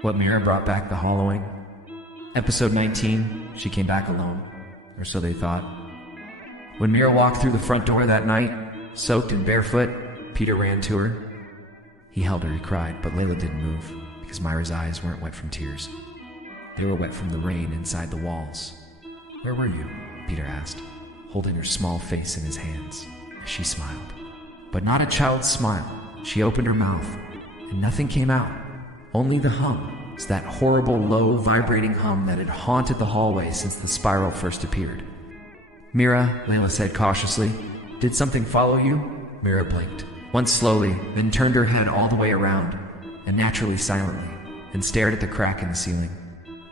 What Mira brought back the hollowing? Episode 19, she came back alone, or so they thought. When Mira walked through the front door that night, soaked and barefoot, Peter ran to her. He held her, he cried, but Layla didn't move, because Myra's eyes weren't wet from tears. They were wet from the rain inside the walls. "Where were you?" Peter asked, holding her small face in his hands. She smiled, but not a child's smile. She opened her mouth, and nothing came out. Only the hum. It's that horrible, low, vibrating hum that had haunted the hallway since the spiral first appeared. "Mira," Layla said cautiously, "did something follow you?" Mira blinked, once slowly, then turned her head all the way around, and naturally silently, and stared at the crack in the ceiling.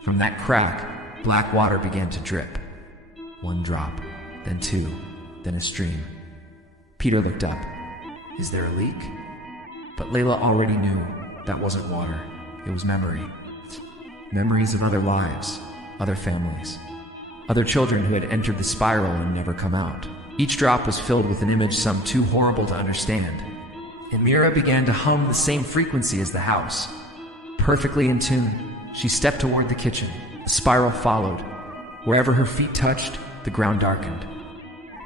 From that crack, black water began to drip. One drop, then two, then a stream. Peter looked up. "Is there a leak?" But Layla already knew that wasn't water. It was memory. Memories of other lives, other families, other children who had entered the spiral and never come out. Each drop was filled with an image some too horrible to understand. And Mira began to hum the same frequency as the house. Perfectly in tune, she stepped toward the kitchen. The spiral followed. Wherever her feet touched, the ground darkened.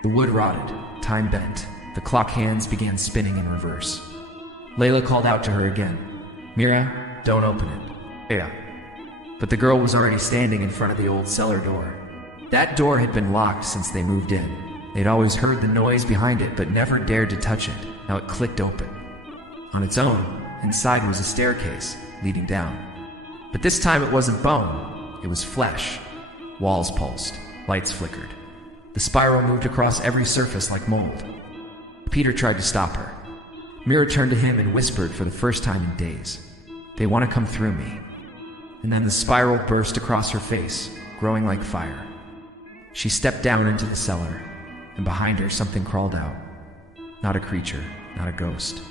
The wood rotted, time bent. The clock hands began spinning in reverse. Layla called out to her again. "Mira, don't open it." "Yeah." But the girl was already standing in front of the old cellar door. That door had been locked since they moved in. They'd always heard the noise behind it, but never dared to touch it. Now it clicked open. On its own, inside was a staircase leading down. But this time it wasn't bone, it was flesh. Walls pulsed, lights flickered. The spiral moved across every surface like mold. Peter tried to stop her. Mira turned to him and whispered for the first time in days, "They want to come through me." And then the spiral burst across her face, growing like fire. She stepped down into the cellar, and behind her something crawled out. Not a creature, not a ghost.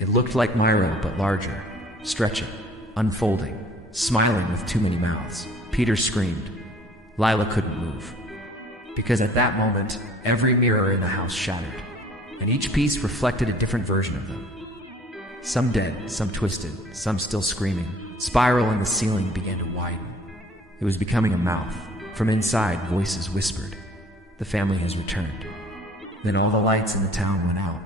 It looked like Myra, but larger, stretching, unfolding, smiling with too many mouths. Peter screamed. Lila couldn't move, because at that moment, every mirror in the house shattered, and each piece reflected a different version of them. Some dead, some twisted, some still screaming. Spiral in the ceiling began to widen. It was becoming a mouth. From inside, voices whispered, "The family has returned." Then all the lights in the town went out.